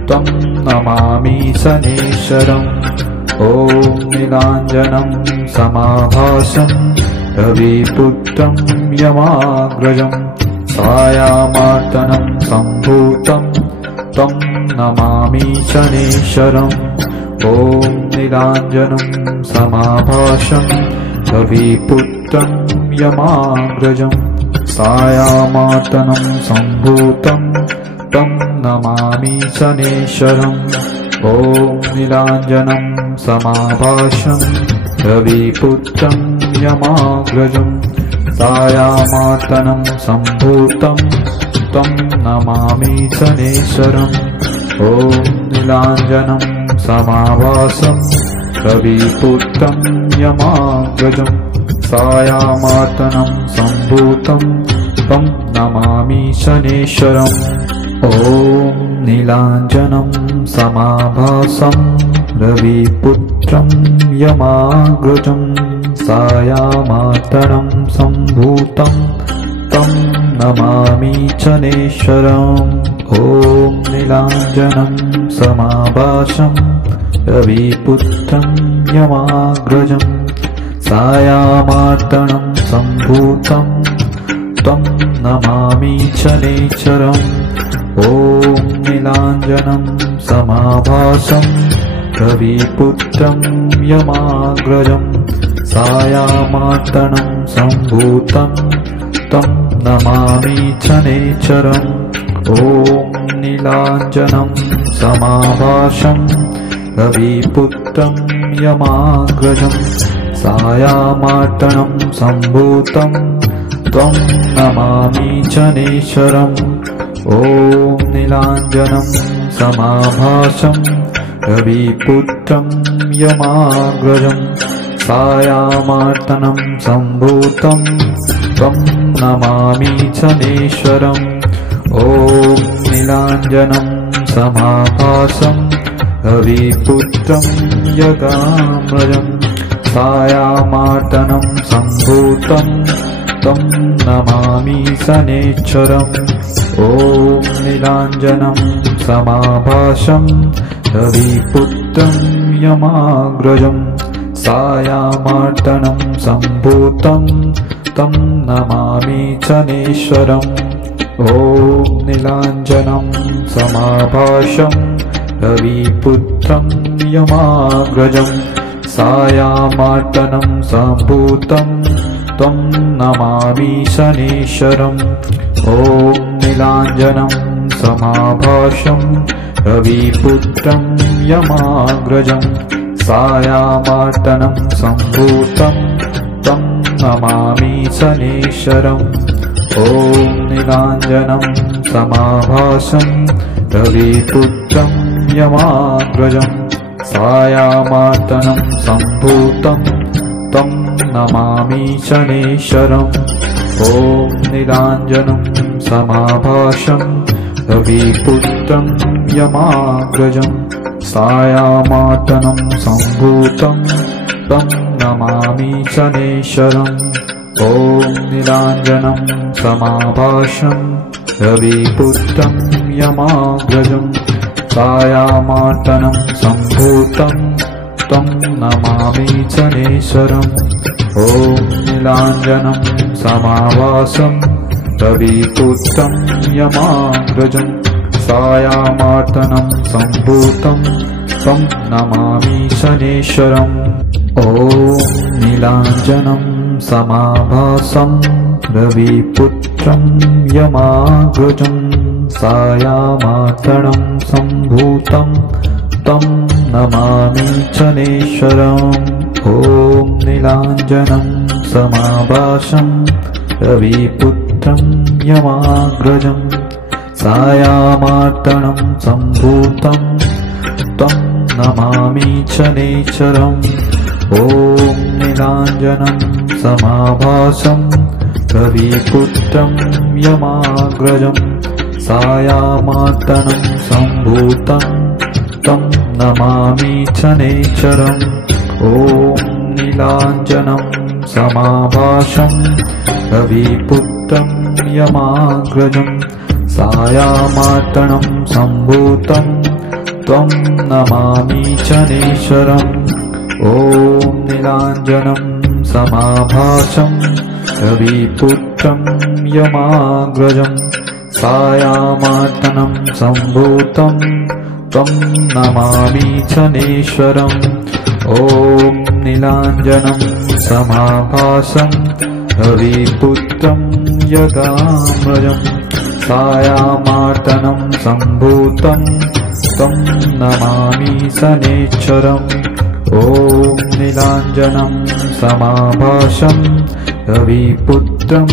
तं नमामि शनेश्वरम् ॐ नीलाञ्जनं समाभासं रविपुत्रं यमाग्रजं सायामार्तनं सम्भूतं तं नमामि शनेश्वरम् ॐ नीलाञ्जनं समाभासं रविपुत्रं यमाग्रजं सायामार्तनं सम्भूतं तं नमामि शनेश्वरम् ॐ नीलाञ्जनं समाभासं रविपुत्रं यमाग्रजं सायामार्तनं सम्भूतं तं नमामि शनेश्वरम् ॐ नीलाञ्जनं समाभासं रविपुत्रं यमाग्रजं सायामार्तनं सम्भूतं तं नमामि शनेश्वरम्। ॐ नीलाञ्जनं समाभासं रविपुत्रं यमाग्रजं सायामार्तनं सम्भूतं तं नमामि शनेश्वरम्। ॐ नीलाञ्जनं समाभासं रविपुत्रं यमाग्रजं सायामार्तनं सम्भूतं तं नमामि शनेश्वरम्। ॐ नीलाञ्जनं समाभासं रविपुत्रं यमाग्रजं सायामार्तनं सम्भूतं तं नमामि शनेश्वरम्। ॐ नीलाञ्जनं समाभासं रविपुत्रं यमाग्रजं सायामार्तनं सम्भूतं त्वं नमामि शनेश्वरम्। ॐ नीलाञ्जनं समाभासं रविपुत्रं यमाग्रजं सायामार्तनं सम्भूतं त्वं नमामि शनेश्वरम्। ॐ नीलाञ्जनं समाभासं रविपुत्रं यमाग्रजं सायामार्तनं सम्भूतं तं नमामि शनेश्वरम्। ॐ नीलाञ्जनं समाभासं रविपुत्रं यमाग्रजं सायामार्तनं सम्भूतं तं नमामि शनेश्वरम्। ॐ नीलाञ्जनं समाभासं रविपुत्रं यमाग्रजं सायामार्तनं सम्भूतं त्वं नमामि शनेश्वरम्। ॐ नीलाञ्जनं समाभासं रविपुत्रं यमाग्रजं सायामार्तनं सम्भूतं तं नमामि शनेश्वरम्। ॐ नीलाञ्जनं समाभासं रविपुत्रं यमाग्रजं सायामार्तनं सम्भूतं तं नमामि शनेश्वरम्। ॐ नीलाञ्जनं समाभासं रविपुत्रं यमाग्रजं सायामार्तनं सम्भूतं तं नमामि शनेश्वरम्। ॐ नीलाञ्जनं समाभासं रविपुत्रं यमाग्रजं सायामार्तनं सम्भूतं तं नमामि शनेश्वरम्। ॐ नीलाञ्जनं समाभासं रविपुत्रं यमाग्रजं सायामार्तनं सम्भूतं तं नमामि शनेश्वरम्। ॐ नीलाञ्जनं समाभासं रविपुत्रं यमाग्रजं सायामार्तनं सम्भूतं तं नमामि शनेश्वरम्। ॐ नीलाञ्जनं समाभासं रविपुत्रं यमाग्रजं सायामार्तनं सम्भूतं तं नमामि शनेश्वरम्। ॐ नीलाञ्जनं समाभासं रविपुत्रं यमाग्रजं सायामार्तनं सम्भूतं तं नमामि शनेश्वरम्। ॐ नीलाञ्जनं समाभासं रविपुत्रं यमाग्रजं सायामार्तनं सम्भूतं त्वं नमामि शनेश्वरम्। ॐ नीलाञ्जनं समाभासं रविपुत्रं यमाग्रजं सायामार्तनं सम्भूतं त्वं नमामि शनेश्वरम्। ॐ नीलाञ्जनं समाभासं रविपुत्रं यमाग्रजं सायामार्तनं सम्भूतं तं नमामि शनेश्वरम्। ॐ नीलाञ्जनं समाभासं रविपुत्रं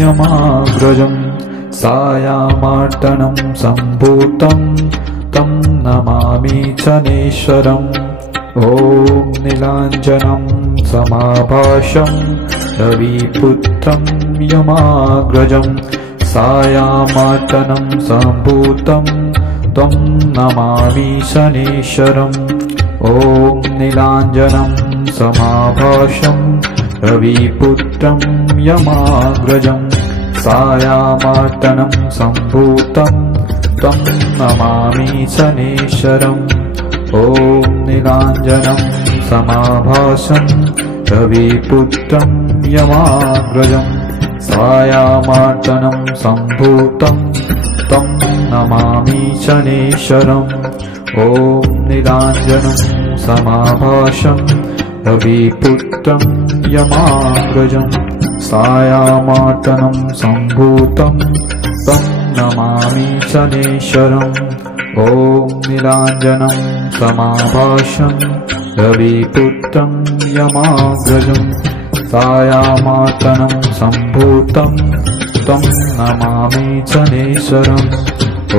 यमाग्रजं सायामार्तनं सम्भूतं तं नमामि शनेश्वरम्। ॐ नीलाञ्जनं समाभासं रविपुत्रं यमाग्रजं सायामार्तनं सम्भूतं तं नमामि शनेश्वरम् ॐ नीलाञ्जनं समाभासं रविपुत्रं यमाग्रजं सायामार्तनं सम्भूतं तं नमामि शनेश्वरम् ॐ नीलाञ्जनं समाभासं रविपुत्रं यमाग्रजं सायामार्तनं सम्भूतं तं नमामि शनेश्वरम् ॐ नीलाञ्जनं समाभासं रविपुत्रं यमाग्रजं सायामार्तनं सम्भूतं तं नमामि शनेश्वरम् ॐ नीलाञ्जनं समाभासं रविपुत्रं यमाग्रजं सायामार्तनं सम्भूतं तं नमामि शनेश्वरम्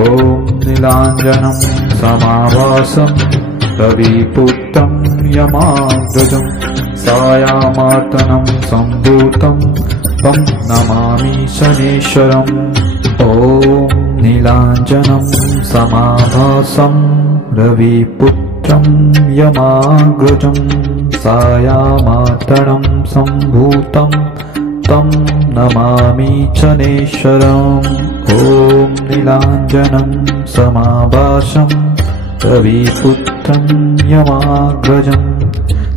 ॐ नीलाञ्जनं समाभासं रविपुत्रं यमाग्रजं सायामार्तनं सम्भूतं तं नमामि शनेश्वरम् ॐ नीलाञ्जनं समाभासं रविपुत्रं यमाग्रजं सायामार्तनं सम्भूतं तं नमामि शनेश्वरम् ॐ नीलाञ्जनं समाभासं रविपुत्रं यमाग्रजं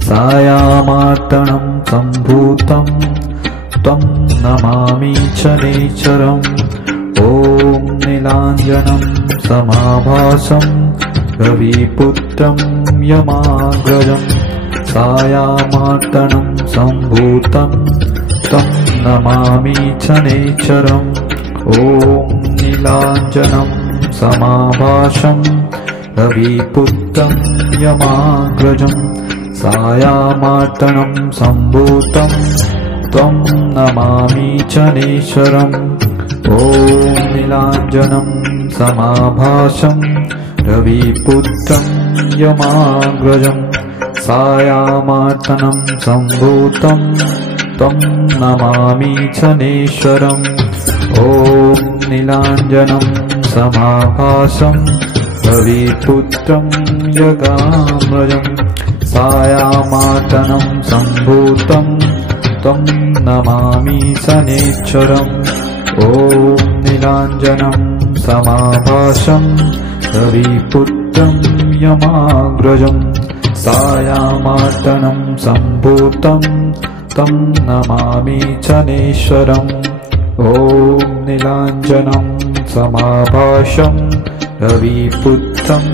सायामार्तनं सम्भूतं तं नमामि शनेश्वरम् ॐ नीलाञ्जनं समाभासं रविपुत्रं यमाग्रजं सायामार्तनं सम्भूतं तं नमामि शनेश्वरम् ॐ नीलाञ्जनं समाभासं रविपुत्रं यमाग्रजं सायामार्तनं सम्भूतं तं नमामि शनेश्वरम् ॐ नीलाञ्जनं समाभासं रविपुत्रं यमाग्रजं सायामार्तनं सम्भूतं तं नमामि शनेश्वरम् ॐ नीलाञ्जनं समाभासं रविपुत्रं यमाग्रजं सायामार्तनं सम्भूतं तं नमामि शनेश्वरम् ॐ नीलाञ्जनं समाभासं रविपुत्रं यमाग्रजं सायामार्तनं सम्भूतं तं नमामि शनेश्वरम् ॐ नीलाञ्जनं समाभासं रविपुत्रं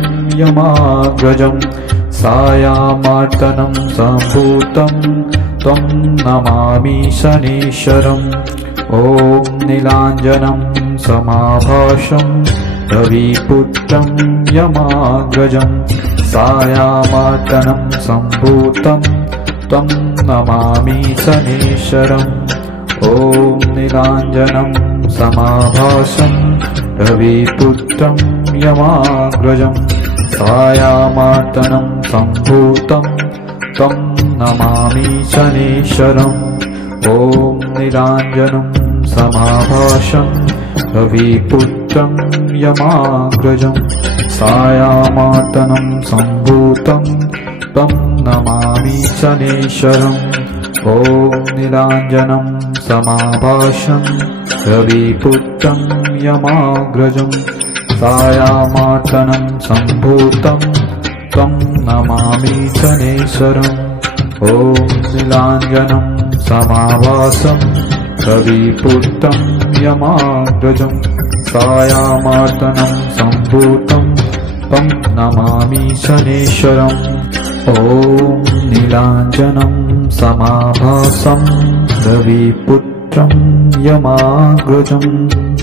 यमाग्रजं सायामार्तनं सम्भूतं तं नमामि शनेश्वरम् ॐ नीलाञ्जनं समाभासं रविपुत्रं यमाग्रजं सायामार्तनं सम्भूतं तं नमामि शनेश्वरम् ॐ नीलाञ्जनं समाभासं रविपुत्रं यमाग्रजं सायामार्तनं सम्भूतं तं नमामि शनेश्वरम् ॐ नीलाञ्जनं समाभासं रविपुत्रं यमाग्रजं सायामार्तनं सम्भूतं तं नमामि शनेश्वरम् ॐ नीलाञ्जनं समाभासं रविपुत्रं यमाग्रजं सायामार्तनं सम्भूतं तं नमामि शनेश्वरम् ॐ नीलाञ्जनं समाभासं रविपुत्रं यमाग्रजं सायामार्तनं सम्भूतं तं नमामि शनेश्वरम् ॐ नीलाञ्जनं समाभासं रविपुत्रं यमाग्रजं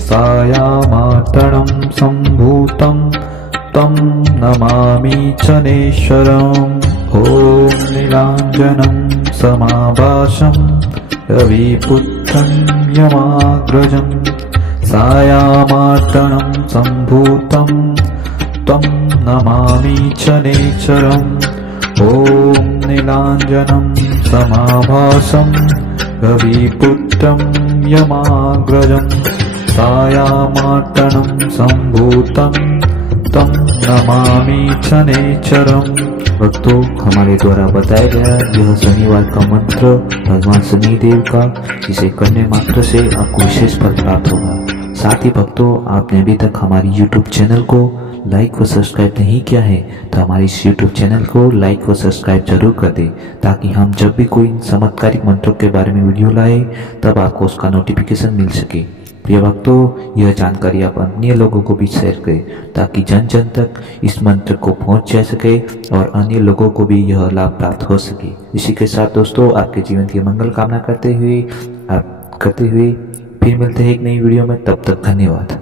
सायामार्तनं सम्भूतं तं नमामि शनेश्वरम् ॐ नीलाञ्जनं समाभासं रविपुत्रं यमाग्रजं सायामार्तनं सम्भूतं तं नमामि शनेश्वरम् ॐ नीलाञ्जनं समाभासं रविपुत्रं यमाग्रजं सायामार्तनं सम्भूतं तं नमामि शनैश्चरम्। भक्तों, हमारे द्वारा बताया गया यह शनिवार का मंत्र भगवान शनिदेव का, जिसे करने मात्र से आपको विशेष फल प्राप्त होगा। साथ ही भक्तों, आपने अभी तक हमारी YouTube चैनल को लाइक व सब्सक्राइब नहीं किया है तो हमारे इस YouTube चैनल को लाइक व सब्सक्राइब जरूर कर दें, ताकि हम जब भी कोई चमत्कारिक मंत्रों के बारे में वीडियो लाए तब आपको उसका नोटिफिकेशन मिल सके। प्रिय भक्तों, यह जानकारी आप अन्य लोगों को भी शेयर करें, ताकि जन जन तक इस मंत्र को पहुंच जा सके और अन्य लोगों को भी यह लाभ प्राप्त हो सके। इसी के साथ दोस्तों, आपके जीवन की मंगल कामना करते हुए फिर मिलते हैं एक नई वीडियो में। तब तक धन्यवाद।